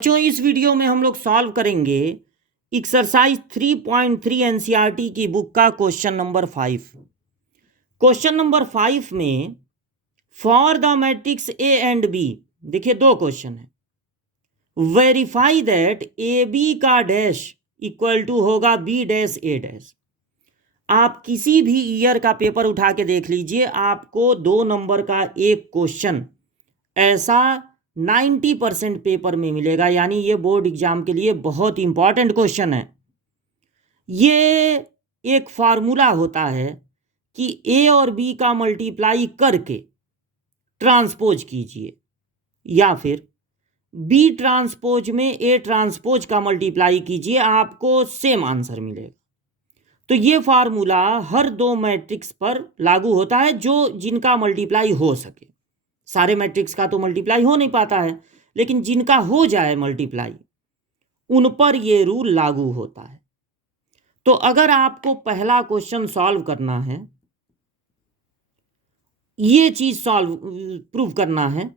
बच्चों, इस वीडियो में हम लोग सॉल्व करेंगे एक्सरसाइज 3.3 एनसीईआरटी की बुक का क्वेश्चन नंबर 5। क्वेश्चन नंबर 5 में for the matrix A and B, देखिए दो क्वेश्चन है। वेरीफाई दैट ए बी का डैश इक्वल टू होगा बी डैश ए डैश। आप किसी भी ईयर का पेपर उठा के देख लीजिए, आपको 2 नंबर का एक क्वेश्चन ऐसा 90% पेपर में मिलेगा, यानी ये बोर्ड एग्जाम के लिए बहुत इंपॉर्टेंट क्वेश्चन है। ये एक फार्मूला होता है कि ए और बी का मल्टीप्लाई करके ट्रांसपोज कीजिए, या फिर बी ट्रांसपोज में ए ट्रांसपोज का मल्टीप्लाई कीजिए, आपको सेम आंसर मिलेगा। तो ये फार्मूला हर दो मैट्रिक्स पर लागू होता है जो जिनका मल्टीप्लाई हो सके। सारे मैट्रिक्स का तो मल्टीप्लाई हो नहीं पाता है, लेकिन जिनका हो जाए मल्टीप्लाई उन पर ये रूल लागू होता है। तो अगर आपको पहला क्वेश्चन सॉल्व करना है, ये चीज सॉल्व प्रूव करना है,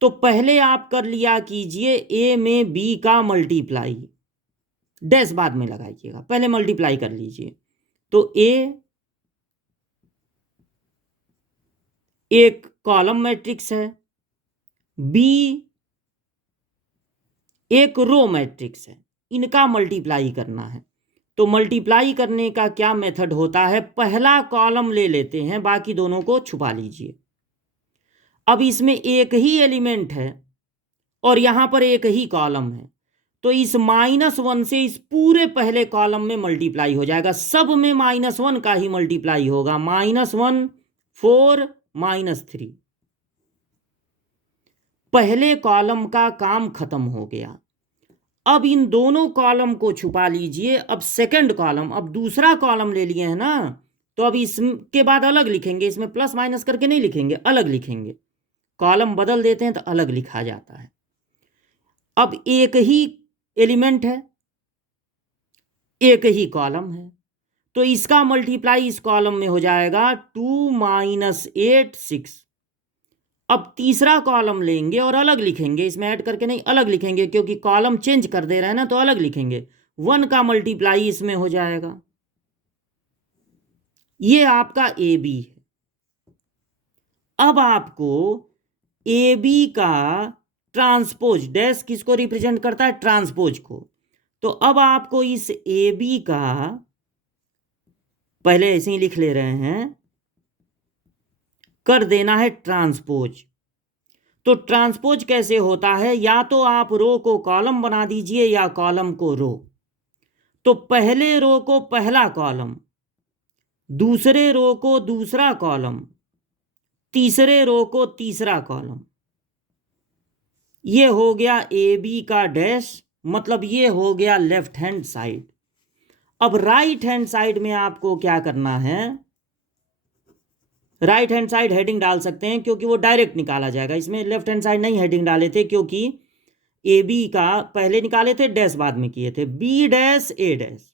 तो पहले आप कर लिया कीजिए ए में बी का मल्टीप्लाई, डैश बाद में लगाइएगा, पहले मल्टीप्लाई कर लीजिए। तो ए एक कॉलम मैट्रिक्स है, बी एक रो मैट्रिक्स है, इनका मल्टीप्लाई करना है। तो मल्टीप्लाई करने का क्या मेथड होता है, पहला कॉलम ले लेते हैं, बाकी दोनों को छुपा लीजिए। अब इसमें एक ही एलिमेंट है और यहां पर एक ही कॉलम है, तो इस -1 से इस पूरे पहले कॉलम में मल्टीप्लाई हो जाएगा। सब में -1 का ही मल्टीप्लाई होगा, -1 4 -3। पहले कॉलम का काम खत्म हो गया। अब इन दोनों कॉलम को छुपा लीजिए। अब सेकंड कॉलम, अब दूसरा कॉलम ले लिए हैं ना, तो अब इसके बाद अलग लिखेंगे, इसमें प्लस माइनस करके नहीं लिखेंगे, अलग लिखेंगे। कॉलम बदल देते हैं तो अलग लिखा जाता है। अब एक ही एलिमेंट है, एक ही कॉलम है, तो इसका मल्टीप्लाई इस कॉलम में हो जाएगा 2 - 8 6। अब तीसरा कॉलम लेंगे और अलग लिखेंगे, इसमें ऐड करके नहीं, अलग लिखेंगे, क्योंकि कॉलम चेंज कर दे रहे हैं ना, तो अलग लिखेंगे। 1 का मल्टीप्लाई इसमें हो जाएगा। ये आपका ए बी है। अब आपको ए बी का ट्रांसपोज, डैश किसको रिप्रेजेंट करता है, ट्रांसपोज को। तो अब आपको इस ए बी का, पहले ऐसे ही लिख ले रहे हैं, कर देना है ट्रांसपोज। तो ट्रांसपोज कैसे होता है, या तो आप रो को कॉलम बना दीजिए या कॉलम को रो। तो पहले रो को पहला कॉलम, दूसरे रो को दूसरा कॉलम, तीसरे रो को तीसरा कॉलम। ये हो गया ए बी का डैश, मतलब ये हो गया लेफ्ट हैंड साइड। अब राइट हैंड साइड में आपको क्या करना है, राइट हैंड साइड हेडिंग डाल सकते हैं, क्योंकि वो डायरेक्ट निकाला जाएगा। इसमें लेफ्ट हैंड साइड नहीं हेडिंग डाले थे, क्योंकि ए बी का पहले निकाले थे, डैश बाद में किए थे, बी डैश ए डैश।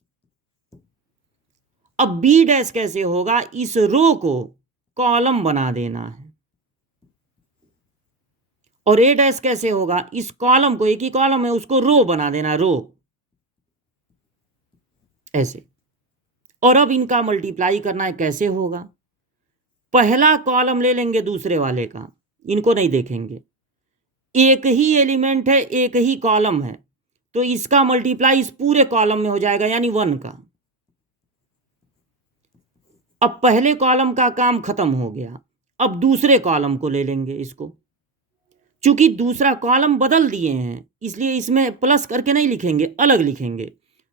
अब बी डैश कैसे होगा, इस रो को कॉलम बना देना है। और ए डैश कैसे होगा, इस कॉलम को, एक ही कॉलम है उसको रो बना देना, रो, ऐसे। और अब इनका मल्टीप्लाई करना है, कैसे होगा, पहला कॉलम ले लेंगे दूसरे वाले का, इनको नहीं देखेंगे, एक ही एलिमेंट है, एक ही कॉलम है, तो इसका मल्टीप्लाई इस पूरे कॉलम में हो जाएगा, यानी 1 का। अब पहले कॉलम का काम खत्म हो गया, अब दूसरे कॉलम को ले लेंगे इसको। चूंकि दूसरा कॉलम बदल दिए हैं, इसलिए इसमें प्लस करके नहीं लिखेंगे, अलग लिखेंगे।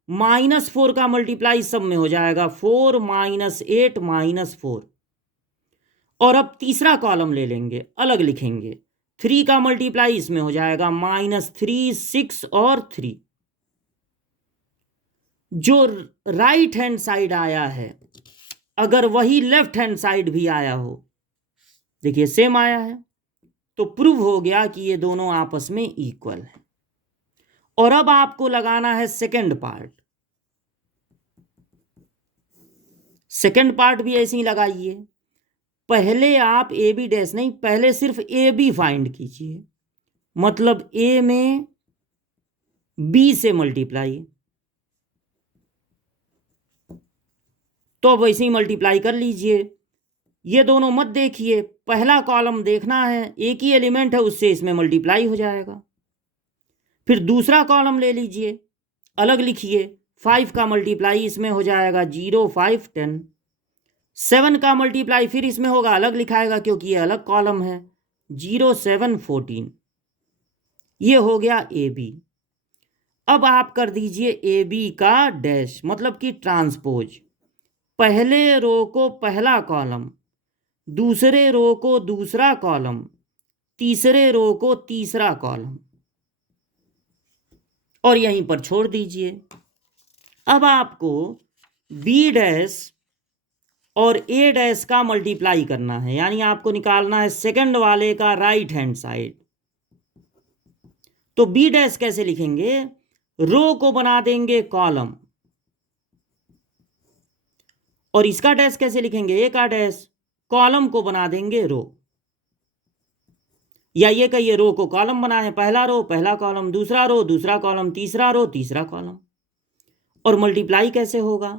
-4 का मल्टीप्लाई सब में हो जाएगा, 4 - 8 -4। और अब तीसरा कॉलम ले लेंगे, अलग लिखेंगे, 3 का मल्टीप्लाई इसमें हो जाएगा, -3 6 और 3। जो राइट हैंड साइड आया है, अगर वही लेफ्ट हैंड साइड भी आया हो, देखिए सेम आया है, तो प्रूव हो गया कि ये दोनों आपस में इक्वल है। और अब आपको लगाना है सेकंड पार्ट। सेकंड पार्ट भी ऐसे ही लगाइए। पहले आप ए बी डैश नहीं, पहले सिर्फ ए बी फाइंड कीजिए। मतलब ए में बी से मल्टीप्लाई, तो अब वैसे ही मल्टीप्लाई कर लीजिए। ये दोनों मत देखिए, पहला कॉलम देखना है, एक ही एलिमेंट है, उससे इसमें मल्टीप्लाई हो जाएगा। फिर दूसरा कॉलम ले लीजिए, अलग लिखिए, 5 का मल्टीप्लाई इसमें हो जाएगा 0 5 10, 7 का मल्टीप्लाई फिर इसमें होगा, अलग लिखाएगा क्योंकि ये अलग कॉलम है, 0 7 14। ये हो गया ए बी। अब आप कर दीजिए ए बी का डैश, मतलब कि ट्रांसपोज, पहले रो को पहला कॉलम, दूसरे रो को दूसरा कॉलम, तीसरे रो को तीसरा कॉलम, और यहीं पर छोड़ दीजिए। अब आपको बी डैश और ए डैश का मल्टीप्लाई करना है, यानी आपको निकालना है सेकंड वाले का राइट हैंड साइड। तो बी डैश कैसे लिखेंगे, रो को बना देंगे कॉलम, और इसका डैश कैसे लिखेंगे, ए का डैश, कॉलम को बना देंगे रो, या ये कहिए रो को कॉलम बनाए, पहला रो पहला कॉलम, दूसरा रो दूसरा कॉलम, तीसरा रो तीसरा कॉलम। और मल्टीप्लाई कैसे होगा,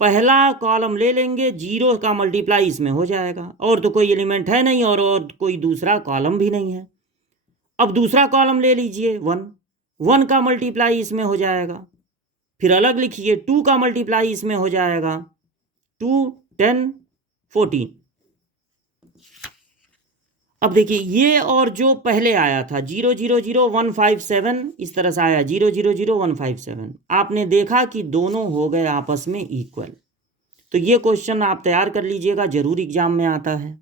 पहला कॉलम ले लेंगे, 0 का मल्टीप्लाई इसमें हो जाएगा, और तो कोई एलिमेंट है नहीं, और कोई दूसरा कॉलम भी नहीं है। अब दूसरा कॉलम ले लीजिए 1 का मल्टीप्लाई इसमें हो जाएगा, फिर अलग लिखिए, 2 का मल्टीप्लाई इसमें हो जाएगा 2 10 14। अब देखिए ये, और जो पहले आया था 0 0 0 1 5 7, इस तरह से आया 0 0 0 1 5 7, आपने देखा कि दोनों हो गए आपस में इक्वल। तो ये क्वेश्चन आप तैयार कर लीजिएगा, जरूर एग्जाम में आता है।